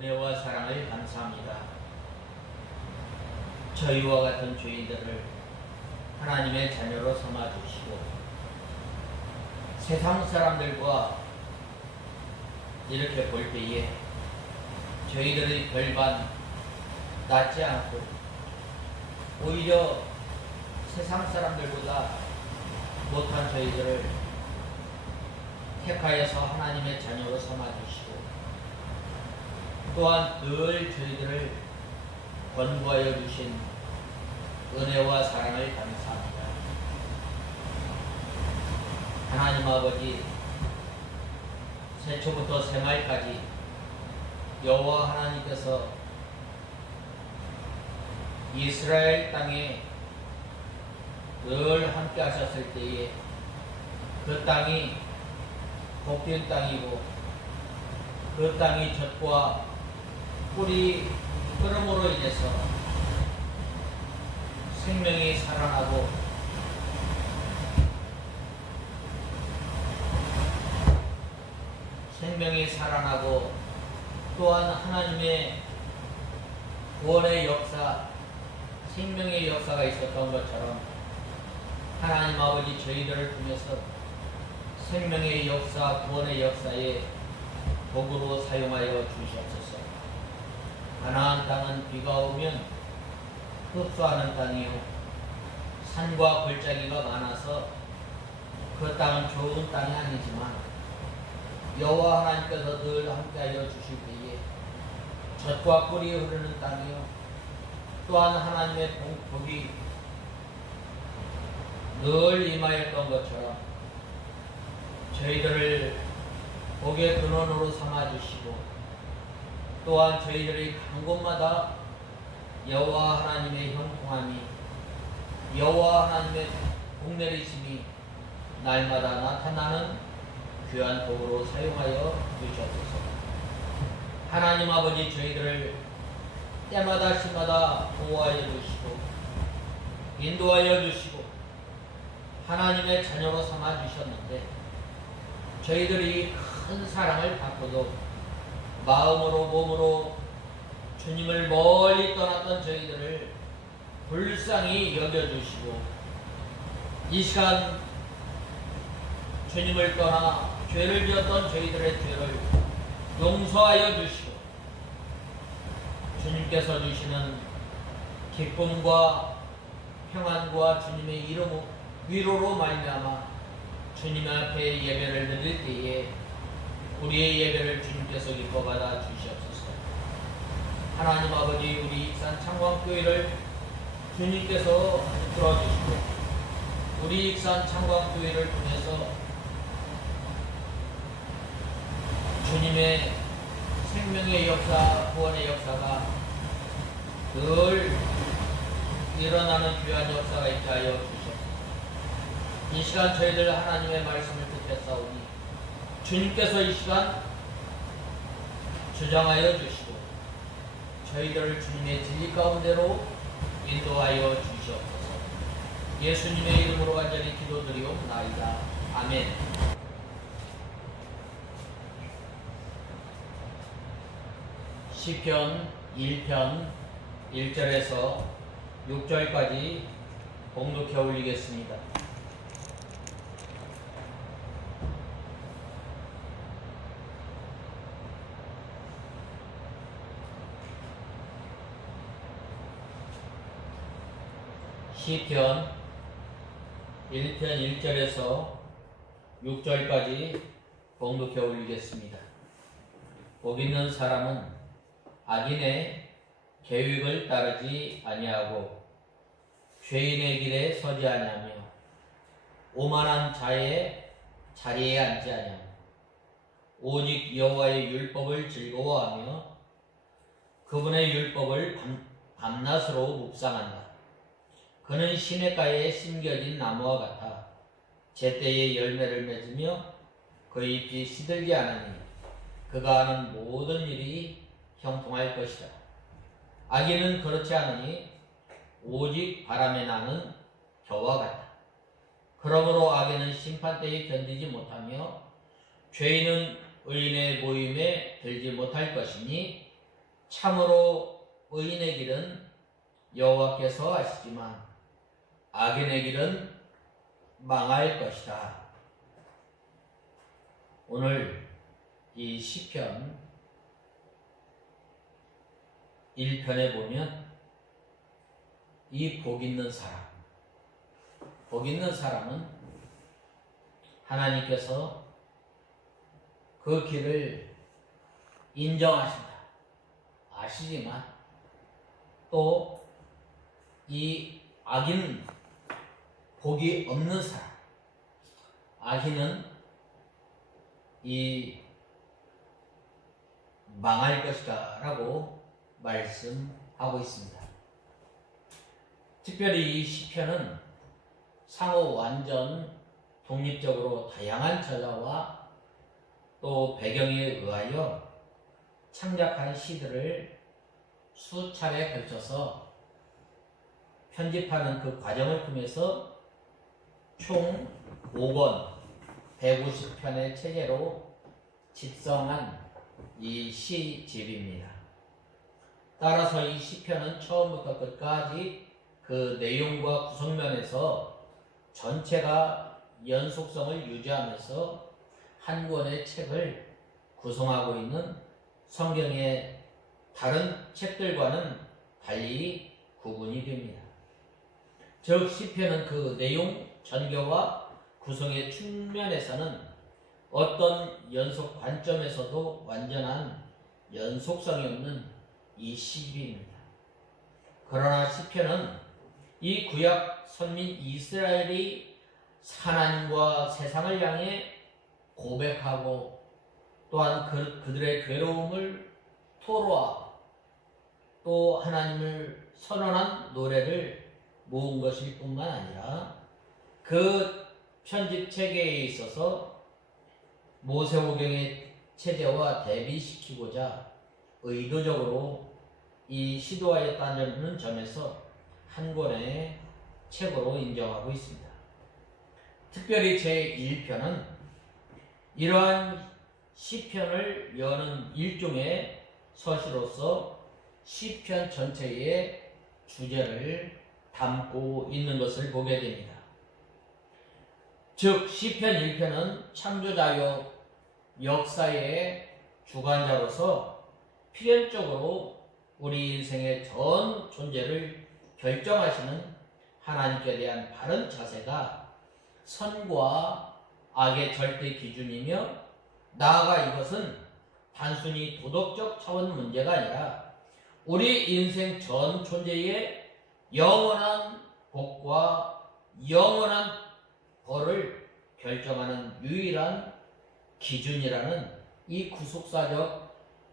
은혜와 사랑을 감사합니다. 저희와 같은 죄인들을 하나님의 자녀로 삼아주시고 세상 사람들과 이렇게 볼 때에 저희들의 별반 낫지 않고 오히려 세상 사람들보다 못한 저희들을 택하여서 하나님의 자녀로 삼아주시고 또한 늘 저희들을 권고하여 주신 은혜와 사랑을 감사합니다. 하나님 아버지, 새초부터 새말까지 여호와 하나님께서 이스라엘 땅에 늘 함께 하셨을 때에 그 땅이 복된 땅이고 그 땅이 젖과 꿀이 흐름으로 인해서 생명이 살아나고 또한 하나님의 구원의 역사, 생명의 역사가 있었던 것처럼 하나님 아버지 저희들을 통해서 생명의 역사, 구원의 역사에 도구로 사용하여 주시옵소서. 가나안 땅은 비가 오면 흡수하는 땅이요 산과 골짜기가 많아서 그 땅은 좋은 땅이 아니지만 여호와 하나님께서 늘 함께하여 주실 때에 젖과 꿀이 흐르는 땅이요 또한 하나님의 복이 늘 임하였던 것처럼 저희들을 복의 근원으로 삼아주시고 또한 저희들이 간 곳마다 여호와 하나님의 형통함이 여호와 하나님의 복내리심이 날마다 나타나는 귀한 도구로 사용하여 주시옵소서. 하나님 아버지 저희들을 때마다 시마다 보호하여 주시고 인도하여 주시고 하나님의 자녀로 삼아 주셨는데 저희들이 큰 사랑을 받고도 마음으로 몸으로 주님을 멀리 떠났던 저희들을 불쌍히 여겨주시고 이 시간 주님을 떠나 죄를 지었던 저희들의 죄를 용서하여 주시고 주님께서 주시는 기쁨과 평안과 주님의 이름 위로로 말미암아 주님 앞에 예배를 드릴 때에 우리의 예배를 주님께서 기뻐받아 주시옵소서. 하나님 아버지 우리 익산 창광교회를 주님께서 들어주시고 우리 익산 창광교회를 통해서 주님의 생명의 역사, 구원의 역사가 늘 일어나는 귀한 역사가 있게 하여 주시옵소서. 이 시간 저희들 하나님의 말씀을 듣겠사오니 주님께서 이 시간 주장하여 주시고 저희들을 주님의 진리 가운데로 인도하여 주시옵소서. 예수님의 이름으로 간절히 기도드리옵나이다. 아멘. 시편 1편 1절에서 6절까지 봉독해 올리겠습니다. 시편 1편 1절에서 6절까지 봉독해 올리겠습니다. 복 있는 사람은 악인의 계획을 따르지 아니하고 죄인의 길에 서지 아니하며 오만한 자의 자리에 앉지 아니하며 오직 여호와의 율법을 즐거워하며 그분의 율법을 밤낮으로 묵상한다. 그는 시냇가에 심겨진 나무와 같아 제때에 열매를 맺으며 그 잎이 시들지 않으니 그가 하는 모든 일이 형통할 것이다. 악인은 그렇지 않으니 오직 바람에 나는 겨와 같다. 그러므로 악인은 심판때에 견디지 못하며 죄인은 의인의 모임에 들지 못할 것이니 참으로 의인의 길은 여호와께서 아시지만 악인의 길은 망할 것이다. 오늘 이 시편 1편에 보면 이 복 있는 사람은 하나님께서 그 길을 인정하신다. 아시지만 또 이 악인, 복이 없는 사람, 악인은 이 망할 것이다 라고 말씀하고 있습니다. 특별히 이 시편은 상호 완전 독립적으로 다양한 저자와 또 배경에 의하여 창작한 시들을 수차례 걸쳐서 편집하는 그 과정을 통해서 총 5권 150편의 체계로 집성한 이 시집입니다. 따라서 이 시편은 처음부터 끝까지 그 내용과 구성면에서 전체가 연속성을 유지하면서 한 권의 책을 구성하고 있는 성경의 다른 책들과는 달리 구분이 됩니다. 즉 시편은 그 내용 전개와 구성의 측면에서는 어떤 연속 관점에서도 완전한 연속성이 없는 이 시집입니다. 그러나 시편은 이 구약 선민 이스라엘이 하나님과 세상을 향해 고백하고 또한 그들의 괴로움을 토로하고 또 하나님을 선언한 노래를 모은 것일 뿐만 아니라 그 편집 체계에 있어서 모세오경의 체제와 대비시키고자 의도적으로 이 시도하였다는 점에서 한 권의 책으로 인정하고 있습니다. 특별히 제1편은 이러한 시편을 여는 일종의 서시로서 시편 전체의 주제를 담고 있는 것을 보게 됩니다. 즉 시편 1편은 창조자요 역사의 주관자로서 필연적으로 우리 인생의 전 존재를 결정하시는 하나님께 대한 바른 자세가 선과 악의 절대 기준이며 나아가 이것은 단순히 도덕적 차원 문제가 아니라 우리 인생 전 존재의 영원한 복과 영원한 벌을 결정하는 유일한 기준이라는 이 구속사적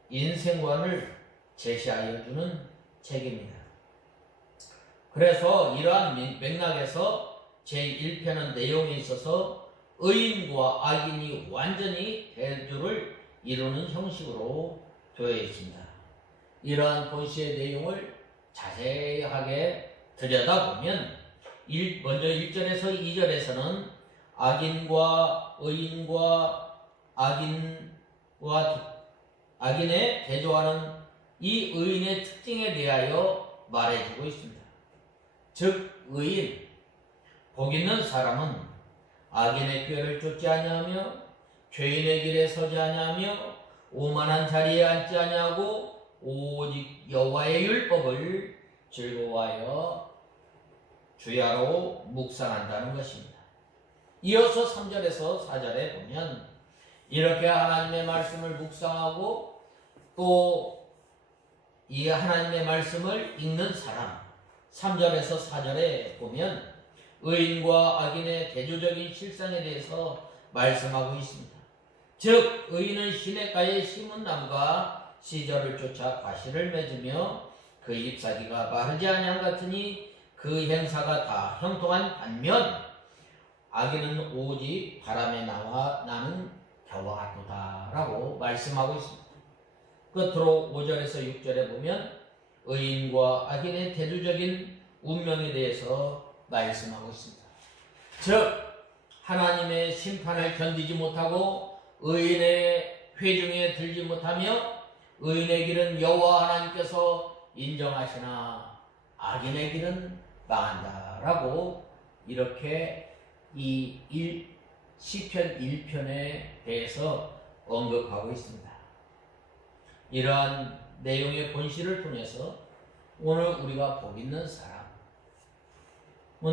인생관을 제시하여 주는 책입니다. 그래서 이러한 맥락에서 제1편은 내용에 있어서 의인과 악인이 완전히 대조를 이루는 형식으로 되어 있습니다. 이러한 본시의 내용을 자세하게 들여다보면 먼저 1절에서 2절에서는 악인과 의인과 악인에 대조하는 이 의인의 특징에 대하여 말해주고 있습니다. 즉 의인, 복 있는 사람은 악인의 꾀를 쫓지 아니하며 죄인의 길에 서지 아니하며 오만한 자리에 앉지 아니하고 오직 여호와의 율법을 즐거워하여 주야로 묵상한다는 것입니다. 이어서 3절에서 4절에 보면 이렇게 하나님의 말씀을 묵상하고 또 이 하나님의 말씀을 읽는 사람, 3절에서 4절에 보면 의인과 악인의 대조적인 실상에 대해서 말씀하고 있습니다. 즉 의인은 시냇가에 심은 나무가 시절을 쫓아 과실을 맺으며 그 잎사귀가 마르지 아니함 같으니 그 행사가 다 형통한 반면 악인은 오직 바람에 나는 겨와 같도다 라고 말씀하고 있습니다. 끝으로 5절에서 6절에 보면 의인과 악인의 대조적인 운명에 대해서 말씀하고 있습니다. 즉 하나님의 심판을 견디지 못하고 의인의 회중에 들지 못하며 의인의 길은 여호와 하나님께서 인정하시나 악인의 길은 망한다라고 이렇게 시편 1편에 대해서 언급하고 있습니다. 이러한 내용의 본시를 통해서 오늘 우리가 복 있는 사람은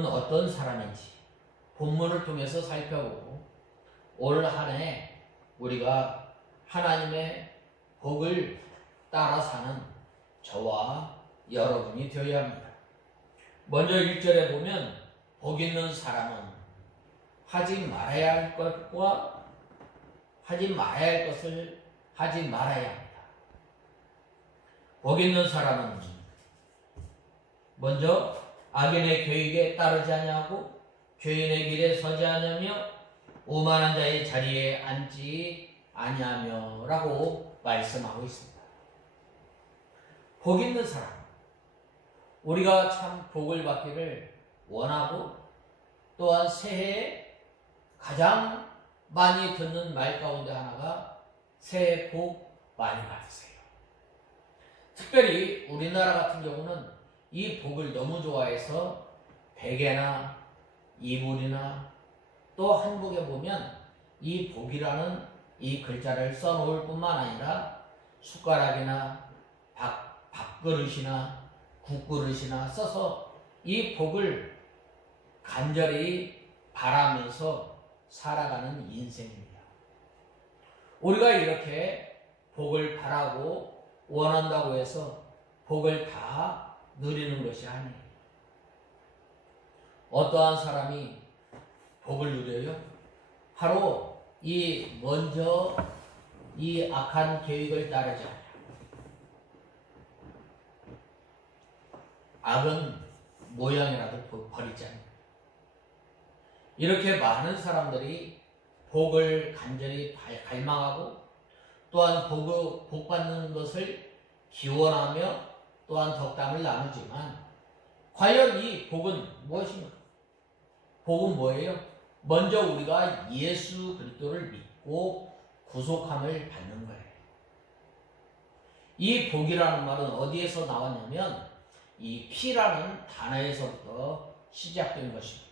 어떤 사람인지 본문을 통해서 살펴보고 올 한 해 우리가 하나님의 복을 따라 사는 저와 여러분이 되어야 합니다. 먼저 1절에 보면 복 있는 사람은 하지 말아야 할 것과 하지 말아야 할 것을 하지 말아야 합니다. 복 있는 사람은 먼저 악인의 계획에 따르지 아니하고 죄인의 길에 서지 않으며 오만한 자의 자리에 앉지 아니하며 라고 말씀하고 있습니다. 복 있는 사람, 우리가 참 복을 받기를 원하고 또한 새해에 가장 많이 듣는 말 가운데 하나가 새해 복 많이 받으세요. 특별히 우리나라 같은 경우는 이 복을 너무 좋아해서 베개나 이불이나 또 한복에 보면 이 복이라는 이 글자를 써놓을 뿐만 아니라 숟가락이나 밥그릇이나 국그릇이나 써서 이 복을 간절히 바라면서 살아가는 인생입니다. 우리가 이렇게 복을 바라고 원한다고 해서 복을 다 누리는 것이 아니에요. 어떠한 사람이 복을 누려요? 바로 먼저 이 악한 계획을 따르지 않아요. 악은 모양이라도 버리지 않아요. 이렇게 많은 사람들이 복을 간절히 갈망하고 또한 복 받는 것을 기원하며 또한 덕담을 나누지만 과연 이 복은 무엇입니까? 복은 뭐예요? 먼저 우리가 예수 그리스도를 믿고 구속함을 받는 거예요. 이 복이라는 말은 어디에서 나왔냐면 이 피라는 단어에서부터 시작된 것입니다.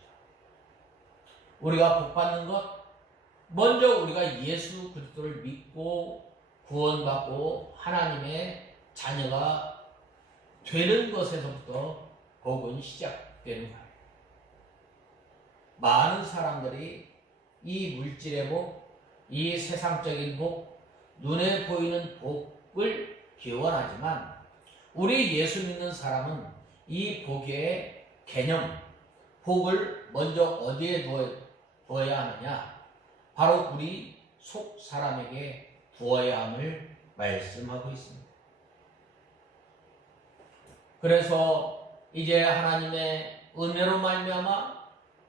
우리가 복 받는 것, 먼저 우리가 예수 그리스도를 믿고 구원받고 하나님의 자녀가 되는 것에서부터 복은 시작되는 거예요. 많은 사람들이 이 물질의 복, 이 세상적인 복, 눈에 보이는 복을 기원하지만 우리 예수 믿는 사람은 이 복의 개념, 복을 먼저 어디에 두어야 하느냐? 바로 우리 속 사람에게 두어야 함을 말씀하고 있습니다. 그래서 이제 하나님의 은혜로 말미암아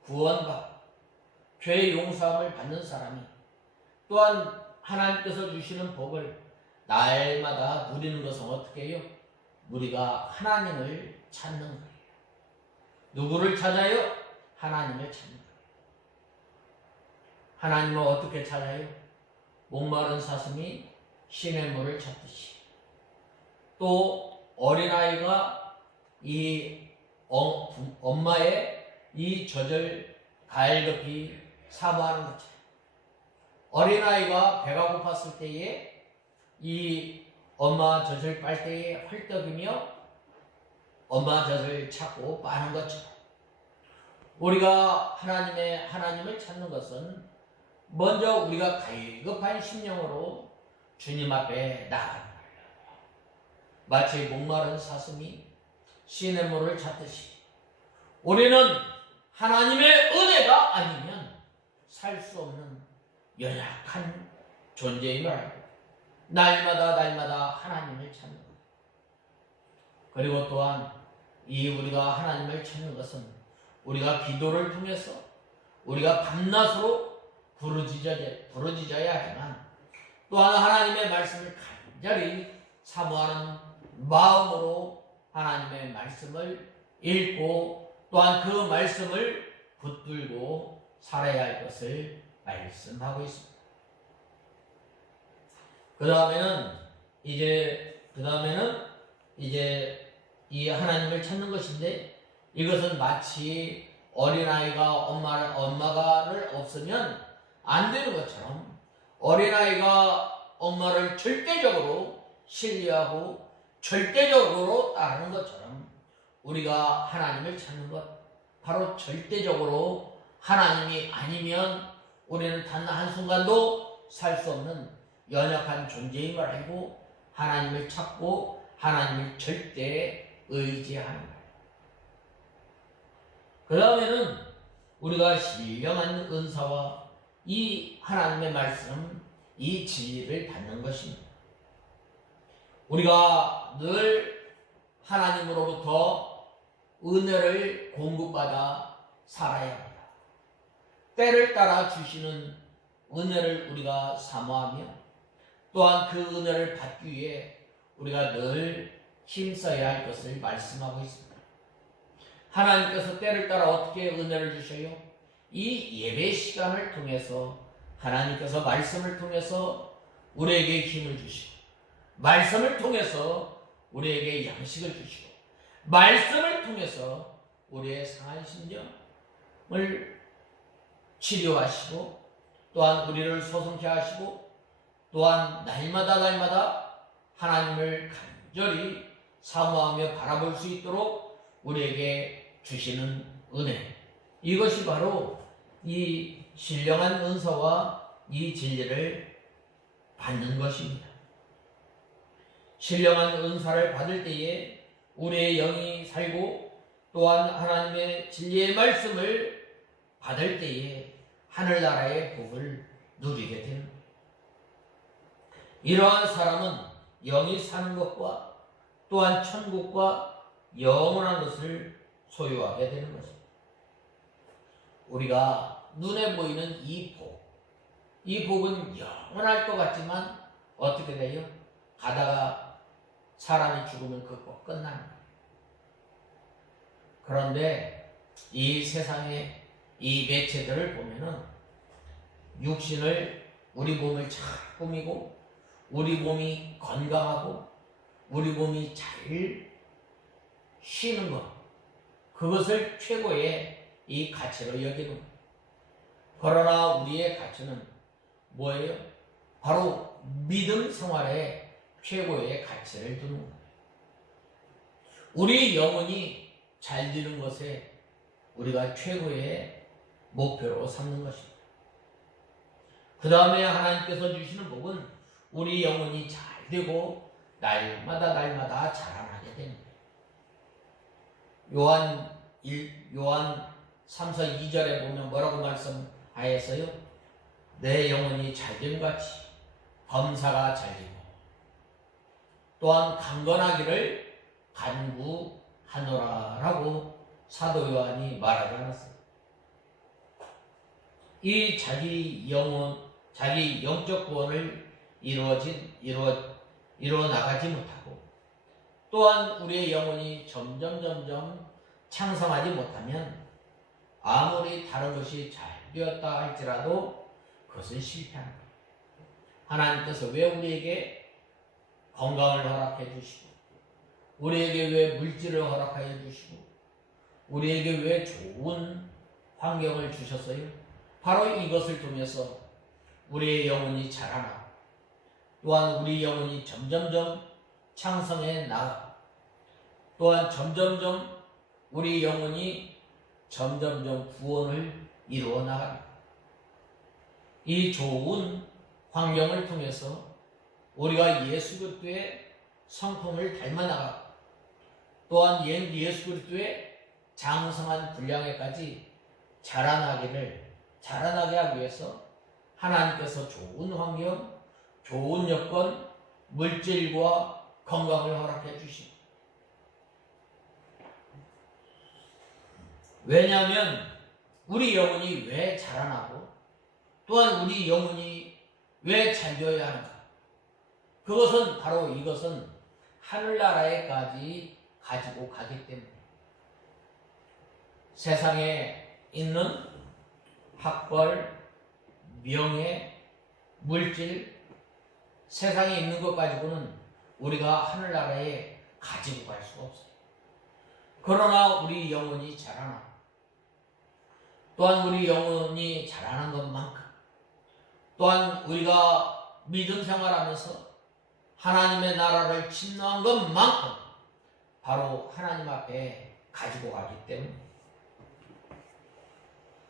구원받고 죄 용서함을 받는 사람이 또한 하나님께서 주시는 복을 날마다 누리는 것은 어떻게 해요? 우리가 하나님을 찾는 거예요. 누구를 찾아요? 하나님을 찾는 거예요. 하나님을 어떻게 찾아요? 목마른 사슴이 시냇물을 찾듯이, 또 어린아이가 이 엄마의 이 젖을 갈급히 사모하는 것처럼 어린아이가 배가 고팠을 때에 이 엄마 젖을 빨 때에 헐떡이며 엄마 젖을 찾고 빠는 것처럼 우리가 하나님을 찾는 것은 먼저 우리가 갈급한 심령으로 주님 앞에 나가는 거예요. 마치 목마른 사슴이 시냇물을 찾듯이 우리는 하나님의 은혜가 아니면 살 수 없는 연약한 존재임을 알고 날마다 하나님을 찾는 것. 그리고 또한 우리가 하나님을 찾는 것은 우리가 기도를 통해서 우리가 밤낮으로 부르짖어야 하지만 또한 하나님의 말씀을 간절히 사모하는 마음으로 하나님의 말씀을 읽고 또한 그 말씀을 붙들고 살아야 할 것을 말씀하고 있습니다. 그 다음에는 이제 그 다음에는 이제 이 하나님을 찾는 것인데, 이것은 마치 어린아이가 엄마가를 없으면 안 되는 것처럼, 어린아이가 엄마를 절대적으로 신뢰하고 절대적으로 따르는 것처럼, 우리가 하나님을 찾는 것, 바로 절대적으로 하나님이 아니면 우리는 단 한순간도 살 수 없는 연약한 존재임을 알고 하나님을 찾고 하나님을 절대 의지하는 거예요. 그 다음에는 우리가 신령한 은사와 이 하나님의 말씀, 이 진리를 받는 것입니다. 우리가 늘 하나님으로부터 은혜를 공급받아 살아야 합니다. 때를 따라 주시는 은혜를 우리가 사모하며, 또한 그 은혜를 받기 위해 우리가 늘 힘써야 할 것을 말씀하고 있습니다. 하나님께서 때를 따라 어떻게 은혜를 주셔요? 이 예배 시간을 통해서 하나님께서 말씀을 통해서 우리에게 힘을 주시고, 말씀을 통해서 우리에게 양식을 주시고, 말씀을 통해서 우리의 상한 심령을 치료하시고, 또한 우리를 소성케 하시고, 또한 날마다 하나님을 간절히 사모하며 바라볼 수 있도록 우리에게 주시는 은혜, 이것이 바로 이 신령한 은사와 이 진리를 받는 것입니다. 신령한 은사를 받을 때에 우리의 영이 살고, 또한 하나님의 진리의 말씀을 받을 때에 하늘나라의 복을 누리게 됩니다. 이러한 사람은 영이 사는 것과 또한 천국과 영원한 것을 소유하게 되는 것입니다. 우리가 눈에 보이는 이 복은 영원할 것 같지만 어떻게 돼요? 가다가 사람이 죽으면 그 복 끝나는 거예요. 그런데 이 세상의 이 매체들을 보면은 육신을, 우리 몸을 잘 꾸미고, 우리 몸이 건강하고, 우리 몸이 잘 쉬는 것, 그것을 최고의 이 가치로 여기는 거예요. 그러나 우리의 가치는 뭐예요? 바로 믿음 생활에 최고의 가치를 두는 거예요. 우리 영혼이 잘 되는 것에 우리가 최고의 목표로 삼는 것입니다. 그 다음에 하나님께서 주시는 복은 우리 영혼이 잘 되고 날마다 자라나게 됩니다. 요한 3서 2절에 보면 뭐라고 말씀하였어요? 내 영혼이 잘됨 같이 범사가 잘되고, 또한 강건하기를 간구하노라라고 사도 요한이 말하지 않았어요. 이 자기 영적 구원을 이루어 나가지 못하고, 또한 우리의 영혼이 점점 창성하지 못하면 아무리 다른 것이 잘 되었다 할지라도 그것은 실패하는 거예요. 하나님께서 왜 우리에게 건강을 허락해 주시고, 우리에게 왜 물질을 허락하여 주시고, 우리에게 왜 좋은 환경을 주셨어요? 바로 이것을 통해서 우리의 영혼이 자라나고, 또한 우리 영혼이 점점점 창성해 나가고, 또한 점점점 우리 영혼이 점점점 구원을 이루어 나갑니다. 이 좋은 환경을 통해서 우리가 예수 그리스도의 성품을 닮아 나가고, 또한 예수 그리스도의 장성한 분량에까지 자라나게 하기 위해서 하나님께서 좋은 환경, 좋은 여건, 물질과 건강을 허락해 주십니다. 왜냐하면 우리 영혼이 왜 자라나고, 또한 우리 영혼이 왜 잘 되어야 하는가? 그것은 바로 이것은 하늘나라에까지 가지고 가기 때문에, 세상에 있는 학벌, 명예, 물질, 세상에 있는 것 가지고는 우리가 하늘나라에 가지고 갈 수가 없어요. 그러나 우리 영혼이 자라나, 또한 우리 영혼이 자라는 것만큼, 또한 우리가 믿음 생활하면서 하나님의 나라를 침노한 것만큼 바로 하나님 앞에 가지고 가기 때문에,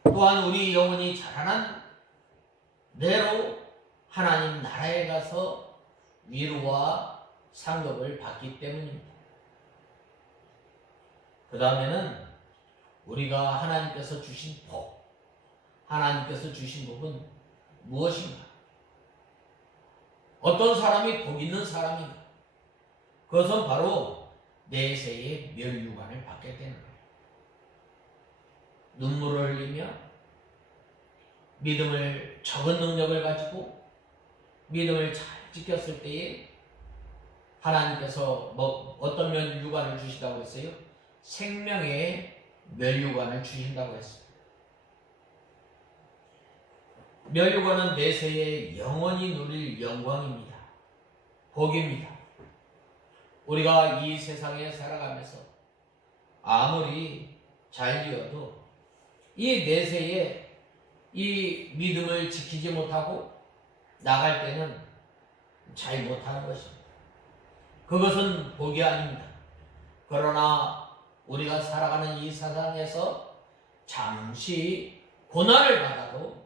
또한 우리 영혼이 자라난 대로 하나님 나라에 가서 위로와 상급을 받기 때문입니다. 그 다음에는 우리가 하나님께서 주신 복, 하나님께서 주신 복은 무엇인가? 어떤 사람이 복 있는 사람인가? 그것은 바로 내세의 면류관을 받게 되는 거예요. 눈물을 흘리며 믿음을, 적은 능력을 가지고 믿음을 잘 지켰을 때에 하나님께서 어떤 면류관을 주신다고 했어요? 생명의 면류관을 주신다고 했어요. 면류관은 내세에 영원히 누릴 영광입니다. 복입니다. 우리가 이 세상에 살아가면서 아무리 잘 지어도 이 내세에 이 믿음을 지키지 못하고 나갈 때는 잘 못하는 것입니다. 그것은 복이 아닙니다. 그러나 우리가 살아가는 이 세상에서 잠시 고난을 받아도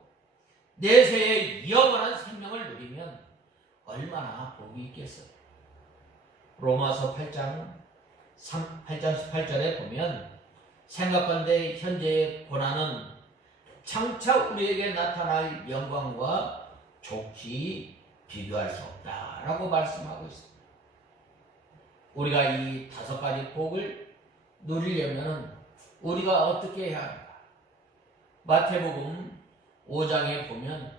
내세의 영원한 생명을 누리면 얼마나 복이 있겠어요. 로마서 8장 18절에 보면, 생각건대 현재의 고난은 장차 우리에게 나타날 영광과 좋게 비교할 수 없다라고 말씀하고 있습니다. 우리가 이 5가지 복을 누리려면 우리가 어떻게 해야 할까? 마태복음 5장에 보면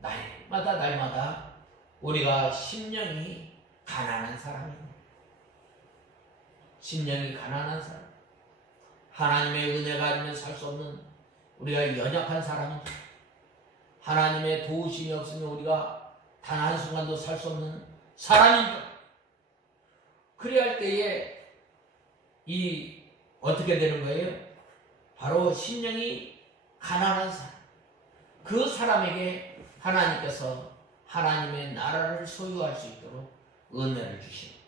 날마다 우리가 심령이 가난한 사람입니다. 심령이 가난한 사람, 하나님의 은혜가 아니면 살 수 없는 우리가 연약한 사람입니다. 하나님의 도우심이 없으면 우리가 단 한순간도 살 수 없는 사람입니다. 그래야 할 때에 어떻게 되는 거예요? 바로 심령이 가난한 사람, 그 사람에게 하나님께서 하나님의 나라를 소유할 수 있도록 은혜를 주십니다.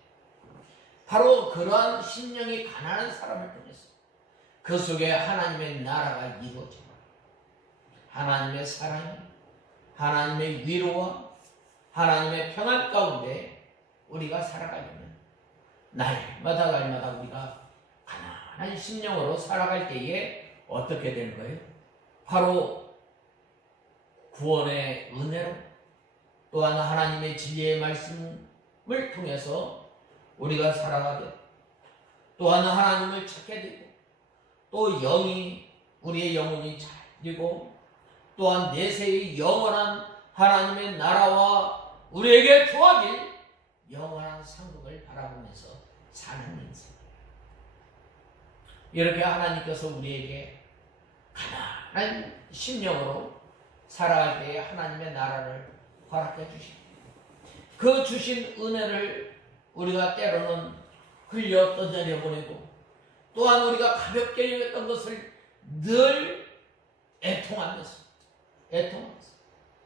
바로 그러한 심령이 가난한 사람을 통해서 그 속에 하나님의 나라가 이루어집니다. 하나님의 사랑, 하나님의 위로와 하나님의 평안 가운데 우리가 살아가려면 날마다 우리가 가난한 심령으로 살아갈 때에 어떻게 되는 거예요? 바로 구원의 은혜로, 또한 하나님의 진리의 말씀을 통해서 우리가 살아가게, 또한 하나님을 찾게 되고, 또 우리의 영혼이 잘 되고, 또한 내세의 영원한 하나님의 나라와 우리에게 주어질 영원한 상급을 바라보면서 사는 인생. 이렇게 하나님께서 우리에게 가난한 심령으로 살아갈 때에 하나님의 나라를 허락해 주십니다. 그 주신 은혜를 우리가 때로는 흘려 떠내려 보내고, 또한 우리가 가볍게 여겼던 것을 늘 애통하면서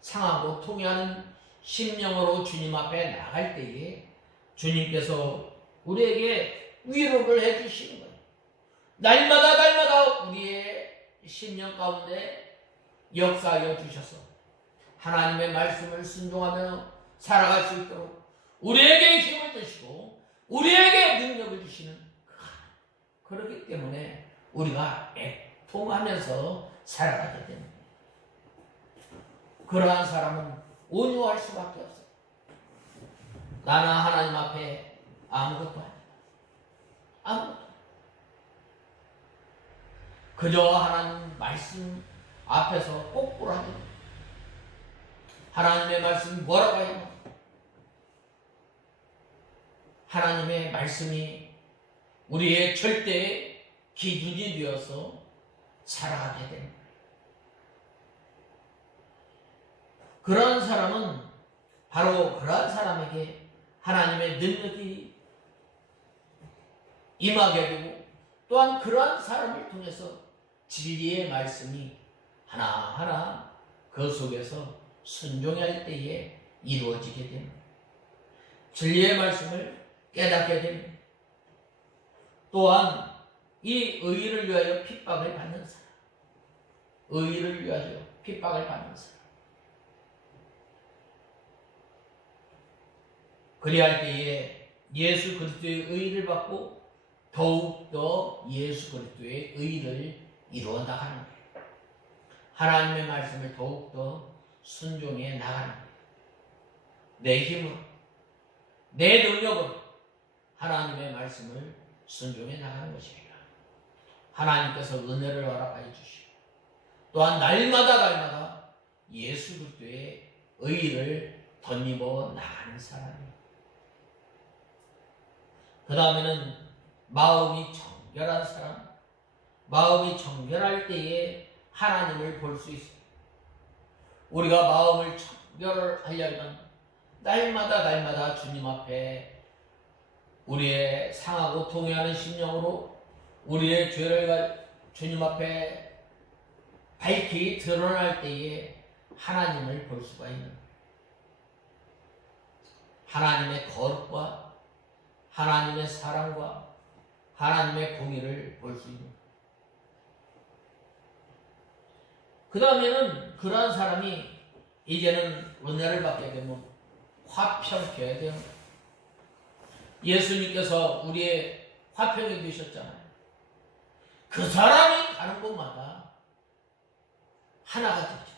상하고 통해하는 심령으로 주님 앞에 나갈 때에 주님께서 우리에게 위로를 해주시는 거예요. 날마다 우리의 심령 가운데 역사하여 주셔서 하나님의 말씀을 순종하며 살아갈 수 있도록 우리에게 힘을 주시고 우리에게 능력을 주시는, 그렇기 때문에 우리가 애통하면서 살아가게 됩니다. 그러한 사람은 온유할 수밖에 없어요. 나는 하나님 앞에 아무것도 아니다. 아무것도. 그저 하나님 말씀 앞에서 꼼꼼하게 하나님의 말씀이 뭐라고 해요? 하나님의 말씀이 우리의 절대의 기준이 되어서 살아가게 됩니다. 그러한 사람은 바로 그러한 사람에게 하나님의 능력이 임하게 되고 또한 그러한 사람을 통해서 진리의 말씀이 하나하나 그 속에서 순종할 때에 이루어지게 됩니다. 진리의 말씀을 깨닫게 됩니다. 또한 이 의를 위하여 핍박을 받는 사람, 의를 위하여 핍박을 받는 사람, 그리할 때에 예수 그리스도의 의를 받고 더욱더 예수 그리스도의 의를 이루어 나가는 거예요. 하나님의 말씀을 더욱더 순종해 나가는 거예요. 내 힘으로, 내 능력으로 하나님의 말씀을 순종해 나가는 것입니다. 하나님께서 은혜를 허락하여 주시고 또한 날마다 예수 그리스도의 의를 덧입어 나가는 사람이에요. 그 다음에는 마음이 정결한 사람, 마음이 정결할 때에 하나님을 볼 수 있어요. 우리가 마음을 정결하려면 날마다 주님 앞에 우리의 상하고 통회하는 심령으로 우리의 죄를 주님 앞에 밝히 드러날 때에 하나님을 볼 수가 있는 거예요. 하나님의 거룩과 하나님의 사랑과 하나님의 공의를 볼 수 있는. 그 다음에는 그러한 사람이 이제는 은혜를 받게 되면 화평케 돼요. 예수님께서 우리의 화평이 되셨잖아요. 그 사람이 가는 곳마다 하나가 되죠.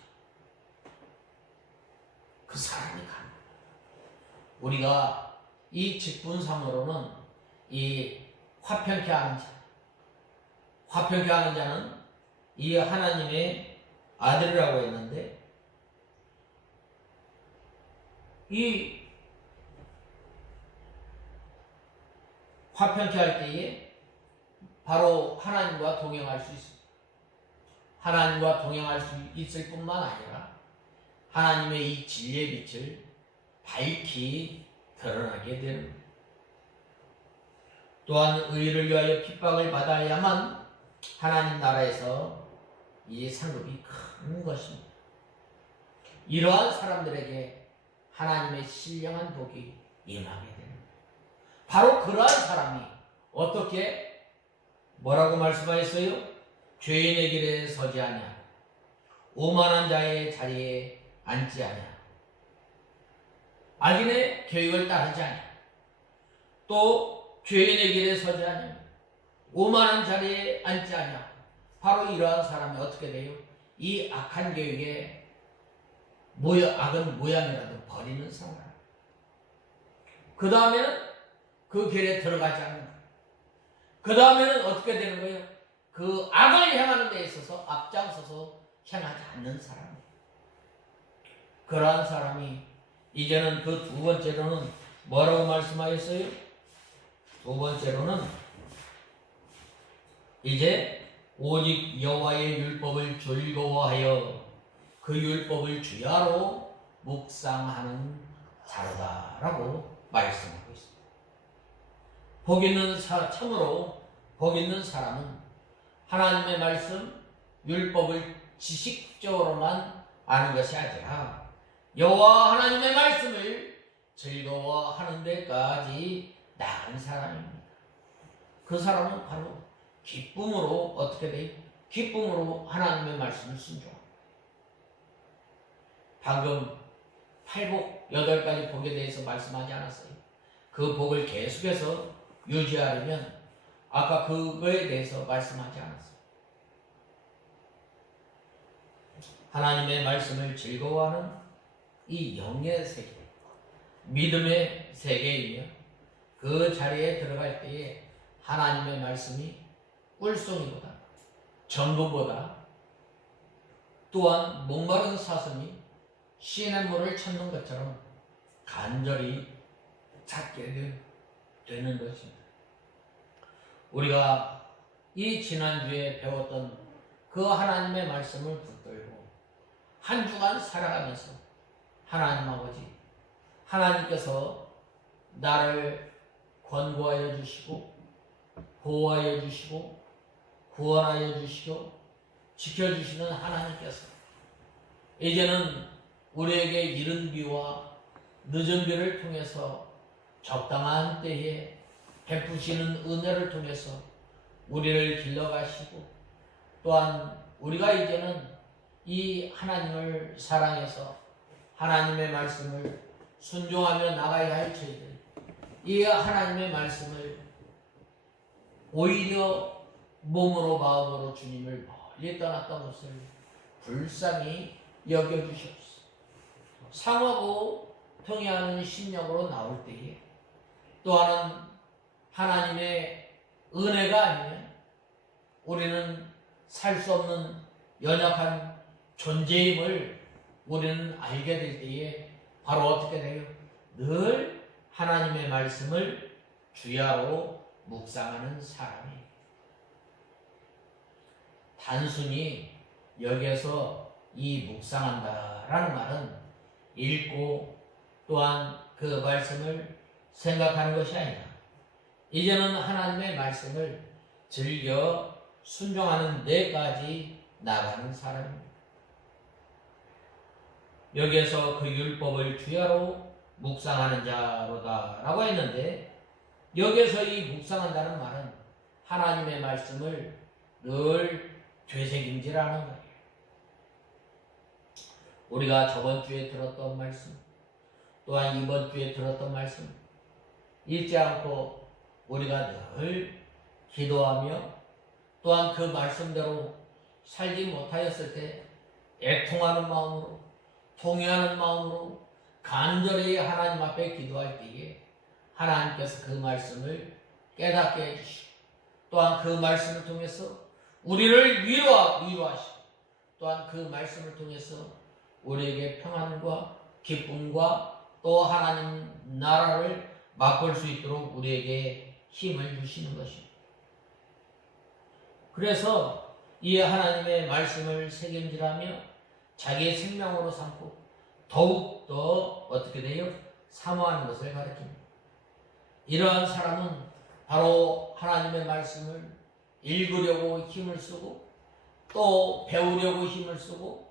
그 사람이 가는 곳. 우리가 이 직분상으로는 이 화평케 하는 자, 화평케 하는 자는 이 하나님의 아들이라고 했는데 이 화평케 할 때에 바로 하나님과 동행할 수 있습니다. 하나님과 동행할 수 있을 뿐만 아니라 하나님의 이 진리의 빛을 밝히 드러나게 됩니다. 또한 의를 위하여 핍박을 받아야만 하나님 나라에서 이 상급이 큰 것입니다. 이러한 사람들에게 하나님의 신령한 복이 임하게 됩니다. 바로 그러한 사람이 어떻게 뭐라고 말씀하셨어요? 죄인의 길에 서지 아니하고 오만한 자의 자리에 앉지 아니하고 악인의 계획을 따르지 아니하고 또 죄인의 길에 서지 아니하고 오만한 자리에 앉지 아니하고 바로 이러한 사람이 어떻게 돼요? 이 악한 계획에 악은 모양이라도 버리는 사람. 그 다음에는 그 길에 들어가지 않는 거예요. 그 다음에는 어떻게 되는 거예요? 그 악을 행하는 데 있어서 앞장서서 행하지 않는 사람이에요. 그러한 사람이 이제는 그 두 번째로는 뭐라고 말씀하셨어요? 두 번째로는 이제 오직 여호와의 율법을 즐거워하여 그 율법을 주야로 묵상하는 자로다라고 말씀하고 있습니다. 복 있는 참으로 복 있는 사람은 하나님의 말씀, 율법을 지식적으로만 아는 것이 아니라 여호와 하나님의 말씀을 즐거워하는 데까지 나은 사람입니다. 그 사람은 바로 기쁨으로 어떻게 돼요? 기쁨으로 하나님의 말씀을 순종합니다. 방금 팔복 8가지 복에 대해서 말씀하지 않았어요? 그 복을 계속해서 유지하려면 아까 그거에 대해서 말씀하지 않았어요. 하나님의 말씀을 즐거워하는 이 영의 세계, 믿음의 세계이며 그 자리에 들어갈 때에 하나님의 말씀이 꿀송이보다 전부보다 또한 목마른 사슴이 시냇물을 찾는 것처럼 간절히 찾게 되는 것입니다. 우리가 이 지난주에 배웠던 그 하나님의 말씀을 붙들고 한 주간 살아가면서 하나님 아버지, 하나님께서 나를 권고하여 주시고 보호하여 주시고 구원하여 주시고 지켜주시는 하나님께서 이제는 우리에게 이른 비와 늦은 비를 통해서 적당한 때에 베푸시는 은혜를 통해서 우리를 길러가시고 또한 우리가 이제는 이 하나님을 사랑해서 하나님의 말씀을 순종하며 나가야 할 저희들, 이 하나님의 말씀을 오히려 몸으로 마음으로 주님을 멀리 떠났던 것을 불쌍히 여겨주시옵소서. 상하고 통해하는 심령으로 나올 때에 또한 하나님의 은혜가 아니면 우리는 살 수 없는 연약한 존재임을 우리는 알게 될 때에 바로 어떻게 돼요? 늘 하나님의 말씀을 주야로 묵상하는 사람이 단순히 여기에서 이 묵상한다라는 말은 읽고 또한 그 말씀을 생각하는 것이 아니라 이제는 하나님의 말씀을 즐겨 순종하는 데까지 나가는 사람입니다. 여기에서 그 율법을 주야로 묵상하는 자로다 라고 했는데 여기에서 이 묵상한다는 말은 하나님의 말씀을 늘 되새김질하는 거예요. 우리가 저번 주에 들었던 말씀 또한 이번 주에 들었던 말씀 잊지 않고 우리가 늘 기도하며 또한 그 말씀대로 살지 못하였을 때 애통하는 마음으로 통회하는 마음으로 간절히 하나님 앞에 기도할 때에 하나님께서 그 말씀을 깨닫게 해주시고 또한 그 말씀을 통해서 우리를 위로하시고 또한 그 말씀을 통해서 우리에게 평안과 기쁨과 또 하나님 나라를 맛볼 수 있도록 우리에게 힘을 주시는 것입니다. 그래서 이 하나님의 말씀을 새김질하며 자기의 생명으로 삼고 더욱더 어떻게 돼요? 사모하는 것을 가르칩니다. 이러한 사람은 바로 하나님의 말씀을 읽으려고 힘을 쓰고 또 배우려고 힘을 쓰고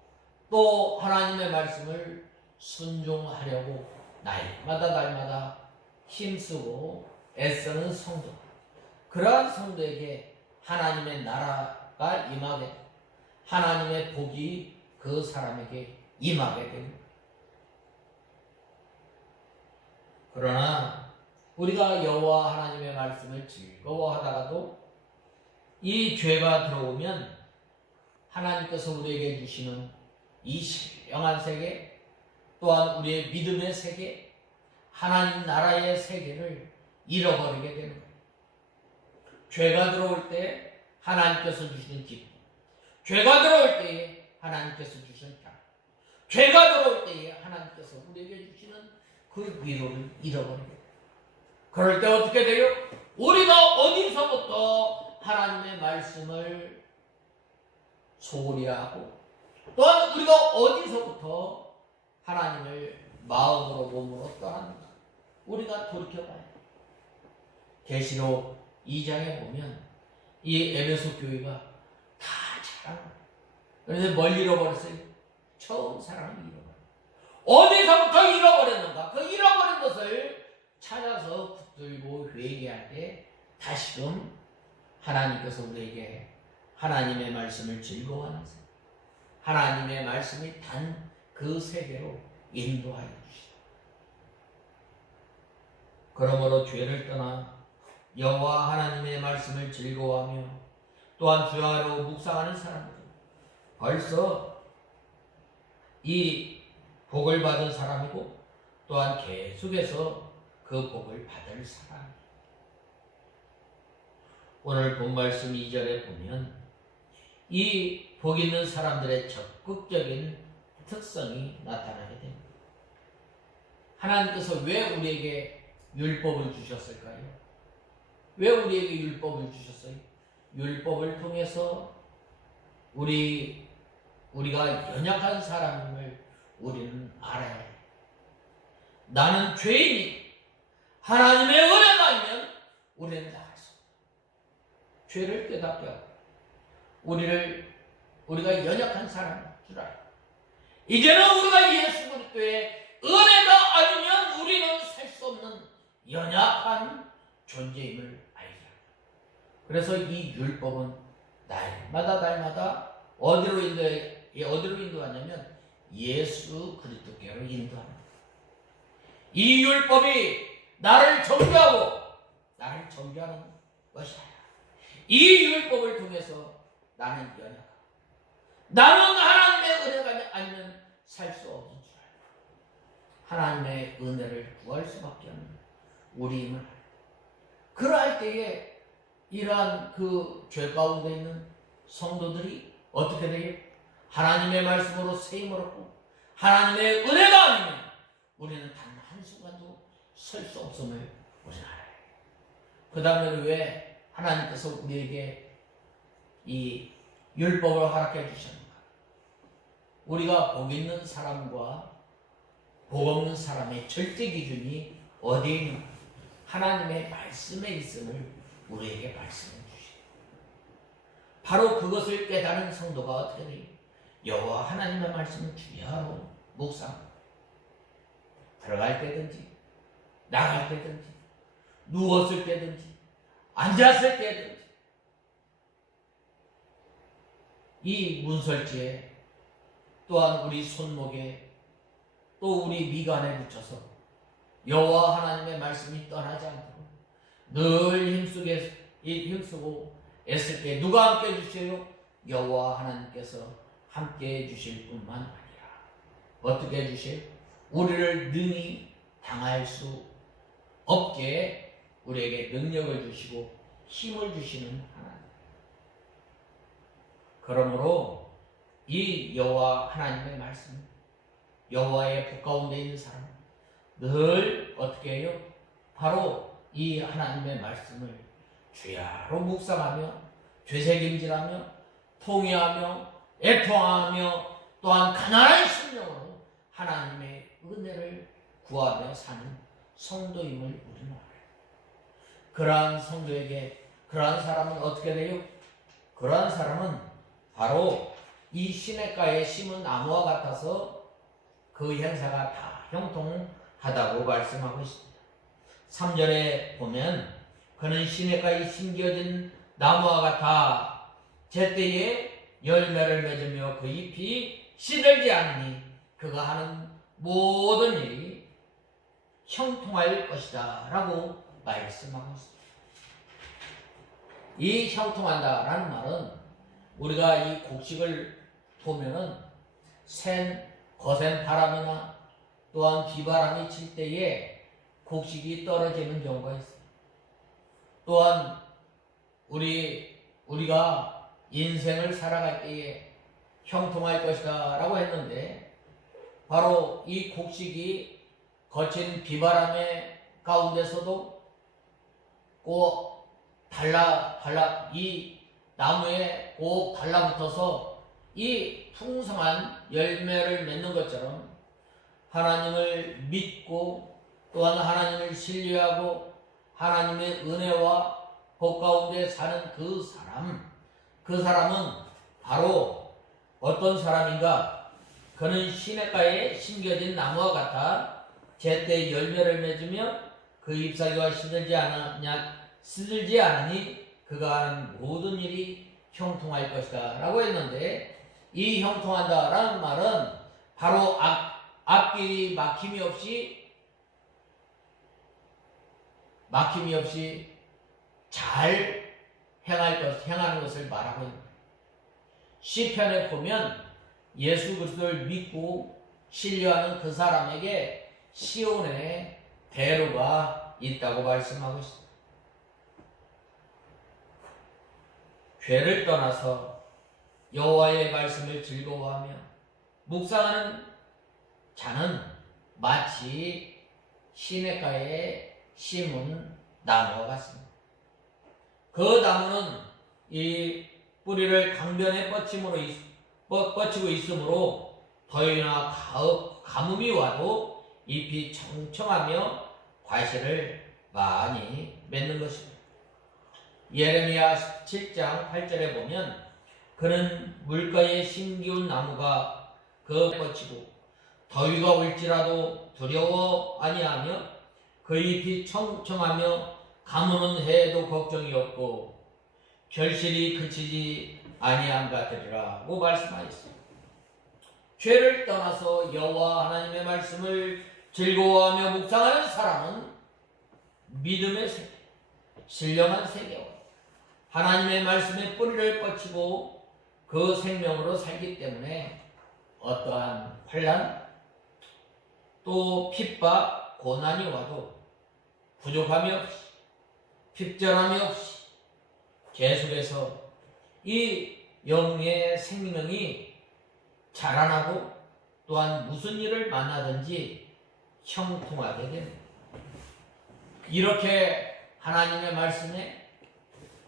또 하나님의 말씀을 순종하려고 날마다 힘쓰고 애쓰는 성도, 그러한 성도에게 하나님의 나라가 임하게 하나님의 복이 그 사람에게 임하게 됩니다. 그러나 우리가 여호와 하나님의 말씀을 즐거워하다가도 이 죄가 들어오면 하나님께서 우리에게 주시는 이 신령한 세계 또한 우리의 믿음의 세계 하나님 나라의 세계를 잃어버리게 되는 거예요. 죄가 들어올 때 하나님께서 주시는 기쁨, 죄가 들어올 때에 하나님께서 주시는 평안, 죄가 들어올 때에 하나님께서 우리에게 주시는 그 위로를 잃어버리게 돼요. 그럴 때 어떻게 돼요? 우리가 어디서부터 하나님의 말씀을 소홀히 하고 또한 우리가 어디서부터 하나님을 마음으로 몸으로 떠났는가 우리가 돌이켜봐야 돼요. 계시록 2장에 보면 이 에베소 교회가 다 잘한 거예요. 그런데 뭘 잃어버렸어요? 처음 사랑을 잃어버렸어요. 어디서부터 잃어버렸는가? 그 잃어버린 것을 찾아서 붙들고 회개할 때 다시금 하나님께서 우리에게 하나님의 말씀을 즐거워하는 세계, 하나님의 말씀이 단 그 세계로 인도하여 주시다. 그러므로 죄를 떠나 여호와 하나님의 말씀을 즐거워하며 또한 주야로 묵상하는 사람들, 벌써 이 복을 받은 사람이고 또한 계속해서 그 복을 받을 사람. 오늘 본 말씀 2절에 보면 이 복 있는 사람들의 적극적인 특성이 나타나게 됩니다. 하나님께서 왜 우리에게 율법을 주셨을까요? 왜 우리에게 율법을 주셨어요? 율법을 통해서 우리가 연약한 사람임을 우리는 알아야 해요. 나는 죄인이 하나님의 은혜가 아니면 우리는 나갈 수 없다. 죄를 깨닫게 하고 우리가 연약한 사람인 줄 알고 이제는 우리가 예수 그리스도의 은혜가 아니면 우리는 살 수 없는 연약한 존재임을 알게 합니다. 그래서 이 율법은 날마다 어디로 인도하냐면 예수 그리스도께로 인도합니다. 이 율법이 나를 정죄하는 것이 아니라 이 율법을 통해서 나는 연약하고 나는 하나님의 은혜가 아니면 살 수 없는 줄 알고 하나님의 은혜를 구할 수밖에 없는 우리임을 알고 그러할 때에 이러한 그 죄 가운데 있는 성도들이 어떻게 돼요? 하나님의 말씀으로 세임을 얻고 하나님의 은혜가 아니면 우리는 단 한순간도 설 수 없음을 우리는 알아요. 그 다음에 왜 하나님께서 우리에게 이 율법을 허락해 주셨는가? 우리가 복 있는 사람과 복 없는 사람의 절대 기준이 어디에 있는가? 하나님의 말씀에 있음을 우리에게 말씀해 주시고 바로 그것을 깨달은 성도가 어떻게 돼요? 여호와 하나님의 말씀을 주야로 묵상 들어갈 때든지 나갈 때든지 누웠을 때든지 앉았을 때든지 이 문설지에 또한 우리 손목에 또 우리 미간에 붙여서 여호와 하나님의 말씀이 떠나지 않도록 늘 힘쓰고 애쓸 때 누가 함께 해주세요? 여호와 하나님께서 함께 해주실 뿐만 아니라 어떻게 해주세요? 우리를 능히 당할 수 없게 우리에게 능력을 주시고 힘을 주시는 하나님. 그러므로 이 여호와 하나님의 말씀, 여호와의 복 가운데 있는 사람 늘 어떻게 해요? 바로 이 하나님의 말씀을 주야로 묵상하며 죄책임질하며 통회하며 애통하며 또한 가난한 심령으로 하나님의 은혜를 구하며 사는 성도임을 우리는 알아요. 그러한 성도에게 그러한 사람은 어떻게 돼요? 그러한 사람은 바로 이 시냇가에 심은 나무와 같아서 그 행사가 다 형통하다고 말씀하고 있습니다. 3절에 보면 그는 시냇가에 심겨진 나무와 같아 제때에 열매를 맺으며 그 잎이 시들지 않으니 그가 하는 모든 일이 형통할 것이다 라고 말씀하고 있습니다. 이 형통한다 라는 말은 우리가 이 곡식을 보면은 거센 바람이나 또한 비바람이 칠 때에 곡식이 떨어지는 경우가 있습니다. 또한 우리가 인생을 살아갈 때에 형통할 것이다 라고 했는데 바로 이 곡식이 거친 비바람의 가운데서도 꼭 이 나무에 꼭 달라붙어서 이 풍성한 열매를 맺는 것처럼 하나님을 믿고 또한 하나님을 신뢰하고 하나님의 은혜와 복 가운데 사는 그 사람은 바로 어떤 사람인가? 그는 시냇가에 심겨진 나무와 같아 제때 열매를 맺으며 그 잎사귀가 시들지 않으니 그가 하는 모든 일이 형통할 것이다 라고 했는데 이 형통한다 라는 말은 바로 앞길이 막힘이 없이 잘 행하는 것을 말하고 있는 거예요. 시편에 보면 예수 그리스도를 믿고 신뢰하는 그 사람에게 시온의 대로가 있다고 말씀하고 있습니다. 죄를 떠나서 여호와의 말씀을 즐거워하며 묵상하는 자는 마치 시냇가에 심은 나무와 같습니다. 그 나무는 이 뿌리를 강변에 뻗치고 있으므로 더위나 가뭄이 와도 잎이 청청하며 과실을 많이 맺는 것입니다. 예레미야 17장 8절에 보면 그는 물가에 심기운 나무가 그 뻗치고 더위가 올지라도 두려워 아니하며 그 잎이 청청하며 가무는 해도 걱정이 없고 결실이 그치지 아니함 같으리라고 말씀하였습니다. 죄를 떠나서 여호와 하나님의 말씀을 즐거워하며 묵상하는 사람은 믿음의 세계, 신령한 세계와 하나님의 말씀에 뿌리를 뻗치고 그 생명으로 살기 때문에 어떠한 환난 또 핍박, 고난이 와도 부족함이 없이 핍절함이 없이 계속해서 이 영의 생명이 자라나고 또한 무슨 일을 만나든지 형통하게 됩니다. 이렇게 하나님의 말씀에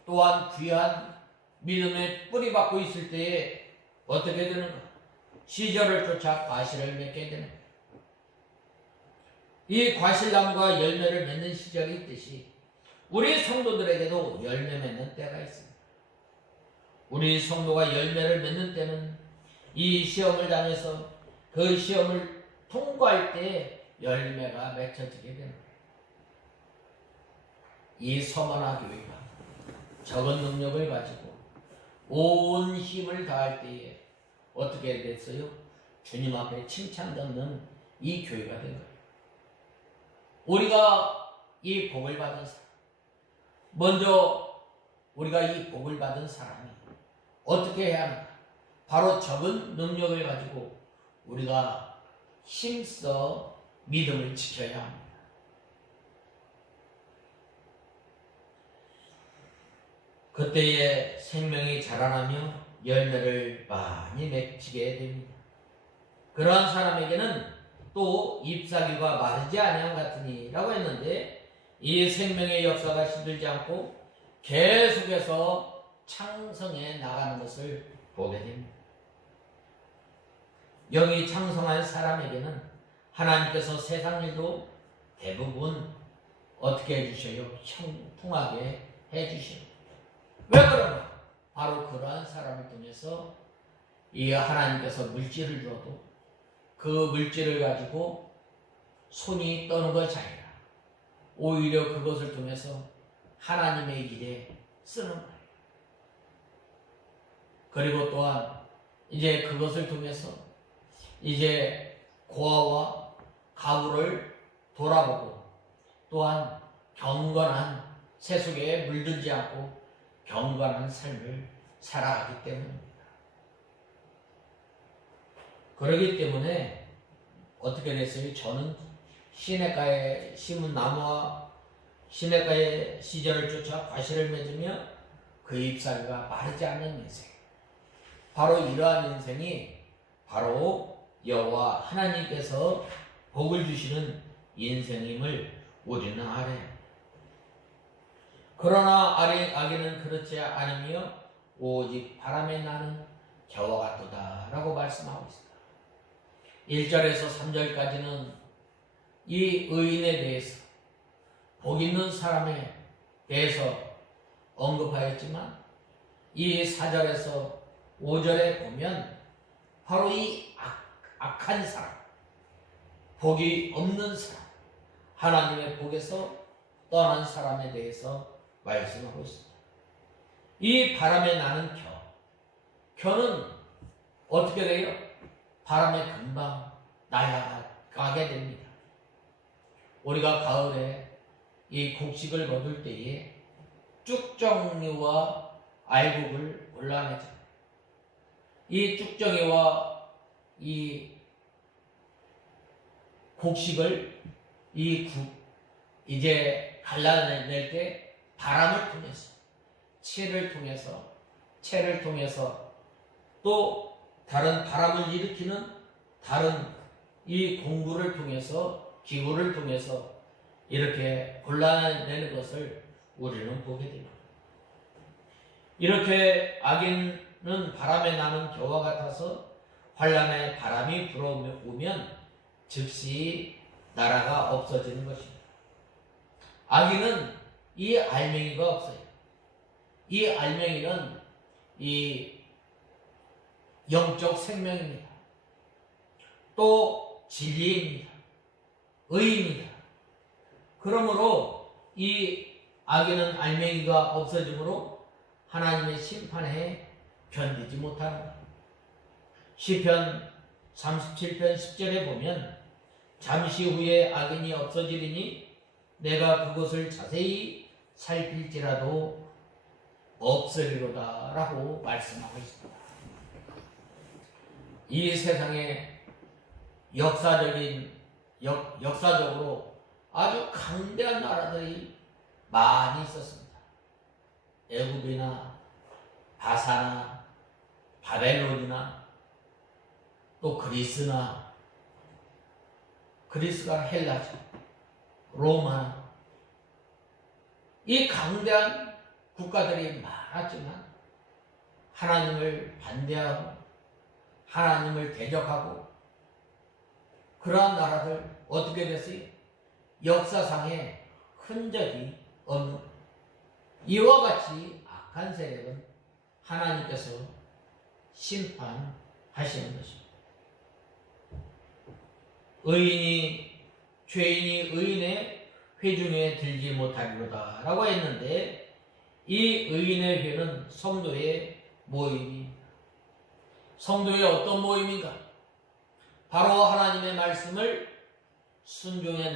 또한 귀한 믿음의 뿌리 받고 있을 때에 어떻게 되는가? 시절을 쫓아 과실을 맺게 되는 거예요. 이 과실나무가 열매를 맺는 시절이 있듯이 우리 성도들에게도 열매 맺는 때가 있습니다. 우리 성도가 열매를 맺는 때는 이 시험을 당해서 그 시험을 통과할 때 열매가 맺혀지게 되는 거예요. 이 서머나 교회가 적은 능력을 가지고 온 힘을 다할 때에 어떻게 됐어요? 주님 앞에 칭찬받는 이 교회가 된 거예요. 우리가 이 복을 받은 사람, 먼저 우리가 이 복을 받은 사람이 어떻게 해야 하는가? 바로 적은 능력을 가지고 우리가 힘써 믿음을 지켜야 합니다. 그때에 생명이 자라나며 열매를 많이 맺히게 됩니다. 그러한 사람에게는 또 잎사귀가 마르지 아니함 같으니라고 했는데 이 생명의 역사가 시들지 않고 계속해서 창성해 나가는 것을 보게 됩니다. 영이 창성한 사람에게는 하나님께서 세상 일도 대부분 어떻게 해주셔요? 형통하게 해주셔요. 왜 그런가? 바로 그러한 사람을 통해서 이 하나님께서 물질을 주어도 그 물질을 가지고 손이 떠는 것이 아니라 오히려 그것을 통해서 하나님의 일에 쓰는 거예요. 그리고 또한 이제 그것을 통해서 이제 고아와 가부를 돌아보고 또한 경건한 세속에 물들지 않고 경건한 삶을 살아가기 때문입니다. 그러기 때문에 어떻게 됐어요? 저는 시냇가에 심은 나무와 시냇가의 시절을 쫓아 과실을 맺으며 그 잎사귀가 마르지 않는 인생, 바로 이러한 인생이 바로 여호와 하나님께서 복을 주시는 인생임을 우리는 알아야 합니다. 그러나 악에는 그렇지 않으며 오직 바람에 나는 겨와 같도다 라고 말씀하고 있습니다. 1절에서 3절까지는 이 의인에 대해서 복 있는 사람에 대해서 언급하였지만 이 4절에서 5절에 보면 바로 이 악한 사람, 복이 없는 사람, 하나님의 복에서 떠난 사람에 대해서 말씀하고 있습니다. 이 바람에 나는 겨는 어떻게 돼요? 바람에 금방 날아가게 됩니다. 우리가 가을에 이 곡식을 거둘 때에 쭉정이와 알곡을 골라내죠. 이 쭉정이와 이 곡식을 이제 갈라낼 때 바람을 통해서 채를 통해서 또 다른 바람을 일으키는 다른 이 공구를 통해서 기구를 통해서 이렇게 골라내는 것을 우리는 보게 됩니다. 이렇게 악인은 바람에 나는 겨와 같아서 환난에 바람이 불어오면 즉시 나라가 없어지는 것입니다. 악인은 이 알맹이가 없어요. 이 알맹이는 이 영적 생명입니다. 또 진리입니다. 의입니다. 그러므로 이 악인은 알맹이가 없어지므로 하나님의 심판에 견디지 못하는 거예요. 시편 37편 10절에 보면 잠시 후에 악인이 없어지리니 내가 그것을 자세히 살필지라도 없으리로다 라고 말씀하고 있습니다. 이 세상에 역사적으로 아주 강대한 나라들이 많이 있었습니다. 애굽이나 바사나 바벨론이나 또 그리스가 헬라죠. 로마. 이 강대한 국가들이 많았지만 하나님을 반대하고 하나님을 대적하고 그러한 나라들 어떻게 됐어요? 역사상에 흔적이 없는 이와 같이 악한 세력은 하나님께서 심판하시는 것입니다. 죄인이 의인의 회중에 들지 못하리로다 라고 했는데 이 의인의 회는 성도의 모임입니다. 성도의 어떤 모임인가? 바로 하나님의 말씀을 순종해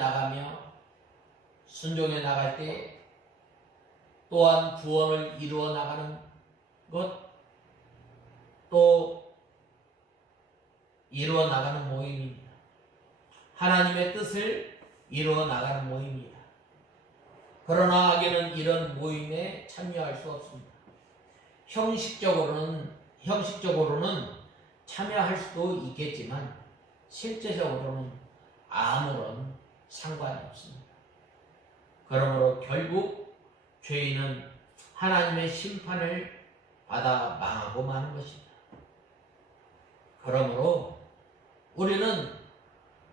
나갈 때 또한 구원을 이루어 나가는 것, 또 이루어 나가는 모임입니다. 하나님의 뜻을 이루어 나가는 모임입니다. 그러나 악인은 이런 모임에 참여할 수 없습니다. 형식적으로는 참여할 수도 있겠지만 실제적으로는 아무런 상관이 없습니다. 그러므로 결국 죄인은 하나님의 심판을 받아 망하고 마는 것입니다. 그러므로 우리는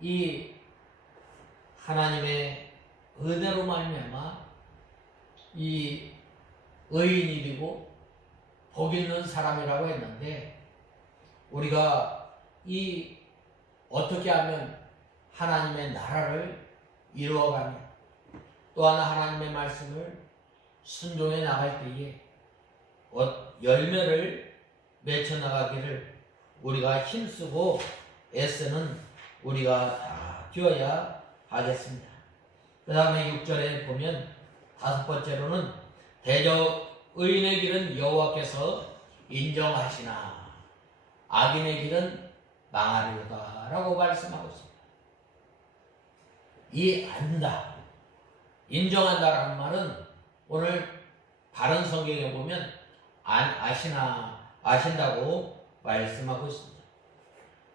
이 하나님의 은혜로 말미암아 이 의인이고 복 있는 사람이라고 했는데 우리가 이 어떻게 하면 하나님의 나라를 이루어가며 또한 하나님의 말씀을 순종해 나갈 때에 열매를 맺혀 나가기를 우리가 힘쓰고 애쓰는 우리가 다 되어야 하겠습니다. 그 다음에 6절에 보면 다섯 번째로는 대적 의인의 길은 여호와께서 인정하시나 악인의 길은 망하리로다 라고 말씀하고 있습니다. 이 안다, 인정한다라는 말은 오늘 다른 성경에 보면 아신다고 말씀하고 있습니다.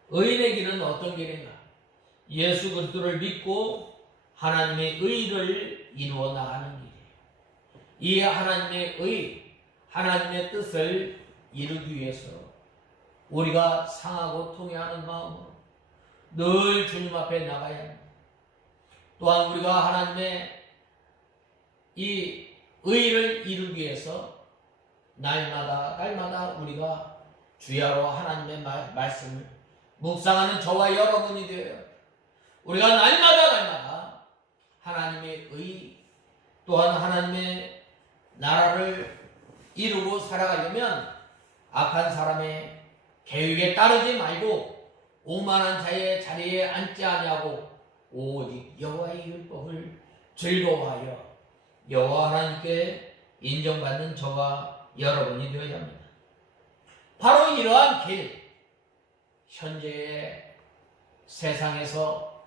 의인의 길은 어떤 길인가? 예수 그리스도를 믿고 하나님의 의를 이루어 나가는 길이에요. 이 하나님의 하나님의 뜻을 이루기 위해서 우리가 상하고 통회하는 마음으로 늘 주님 앞에 나가야 합니다. 또한 우리가 하나님의 이 의를 이루기 위해서 날마다 우리가 주야로 하나님의 말씀을 묵상하는 저와 여러분이 되어요. 우리가 날마다 하나님의 또한 하나님의 나라를 이루고 살아가려면 악한 사람의 계획에 따르지 말고 오만한 자의 자리에 앉지 아니하고 오직 여호와의 율법을 즐거워하여 여호와 하나님께 인정받는 저와 여러분이 되어야 합니다. 바로 이러한 길, 현재의 세상에서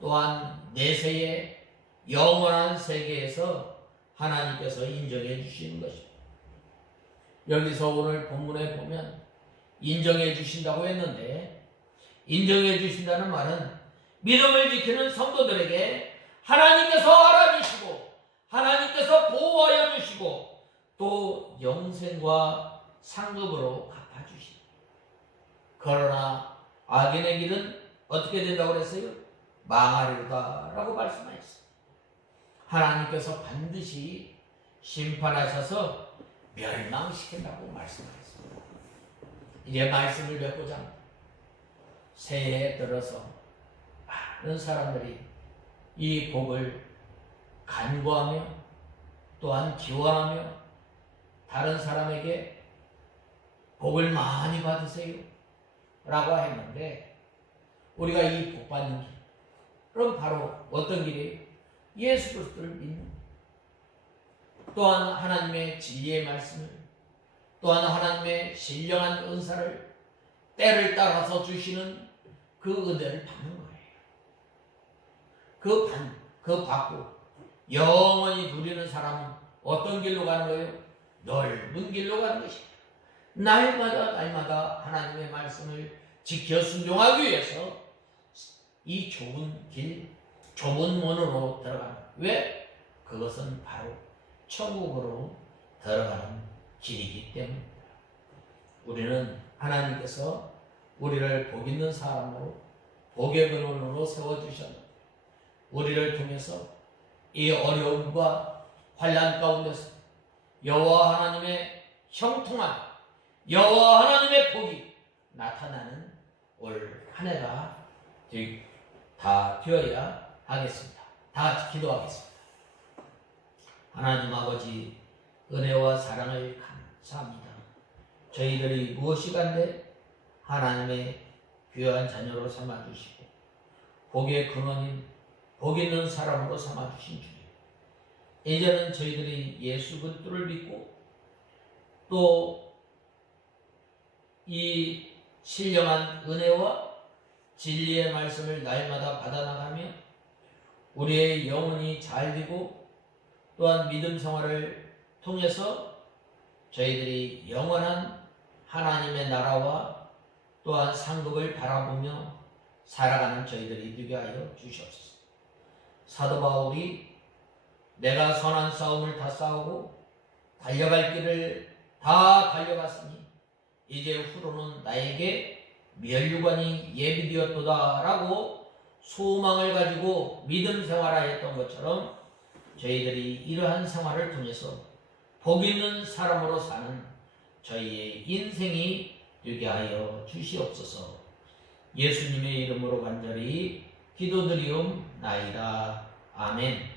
또한 내세의 영원한 세계에서 하나님께서 인정해 주시는 것입니다. 여기서 오늘 본문에 보면 인정해 주신다고 했는데 인정해 주신다는 말은 믿음을 지키는 성도들에게 하나님께서 알아주시고 하나님께서 보호하여 주시고 또 영생과 상급으로 갚아주십니다. 그러나 악인의 길은 어떻게 된다고 그랬어요? 망하리로다 라고 말씀하셨어요. 하나님께서 반드시 심판하셔서 멸망시킨다고 말씀하셨습니다. 이제 말씀을 맺고자 합니다. 새해에 들어서 많은 사람들이 이 복을 간구하며 또한 기원하며 다른 사람에게 복을 많이 받으세요 라고 했는데, 우리가 이 복 받는 길, 그럼 바로 어떤 길이에요? 예수 그리스도를 믿는, 또한 하나님의 진리의 말씀을, 또한 하나님의 신령한 은사를 때를 따라서 주시는 그 은혜를 받는 거예요. 그 받고 영원히 누리는 사람은 어떤 길로 가는 거예요? 넓은 길로 가는 것입니다. 날마다 하나님의 말씀을 지켜 순종하기 위해서 이 좁은 길, 좁은 문으로 들어가는 거예요. 왜? 그것은 바로 천국으로 들어가는 길이기 때문입니다. 우리는 하나님께서 우리를 복 있는 사람으로, 복의 근원으로 세워주셨는데, 우리를 통해서 이 어려움과 환난 가운데서 여호와 하나님의 형통함, 여호와 하나님의 복이 나타나는 올 한 해가 다 되어야 하겠습니다. 다 같이 기도하겠습니다. 하나님 아버지, 은혜와 사랑을 감사합니다. 저희들이 무엇이간데 하나님의 귀한 자녀로 삼아주시고 복의 근원인 복 있는 사람으로 삼아주신 주님, 이제는 저희들이 예수 그리스도를 믿고 또 이 신령한 은혜와 진리의 말씀을 날마다 받아나가며 우리의 영혼이 잘 되고, 또한 믿음 생활을 통해서 저희들이 영원한 하나님의 나라와 또한 상급을 바라보며 살아가는 저희들이 되게 하여 주시옵소서. 사도 바울이 내가 선한 싸움을 다 싸우고 달려갈 길을 다 달려갔으니 이제 후로는 나에게 면류관이 예비되었도다 라고 소망을 가지고 믿음 생활하였던 것처럼, 저희들이 이러한 생활을 통해서 복 있는 사람으로 사는 저희의 인생이 되게 하여 주시옵소서. 예수님의 이름으로 간절히 기도드리옵나이다. 아멘.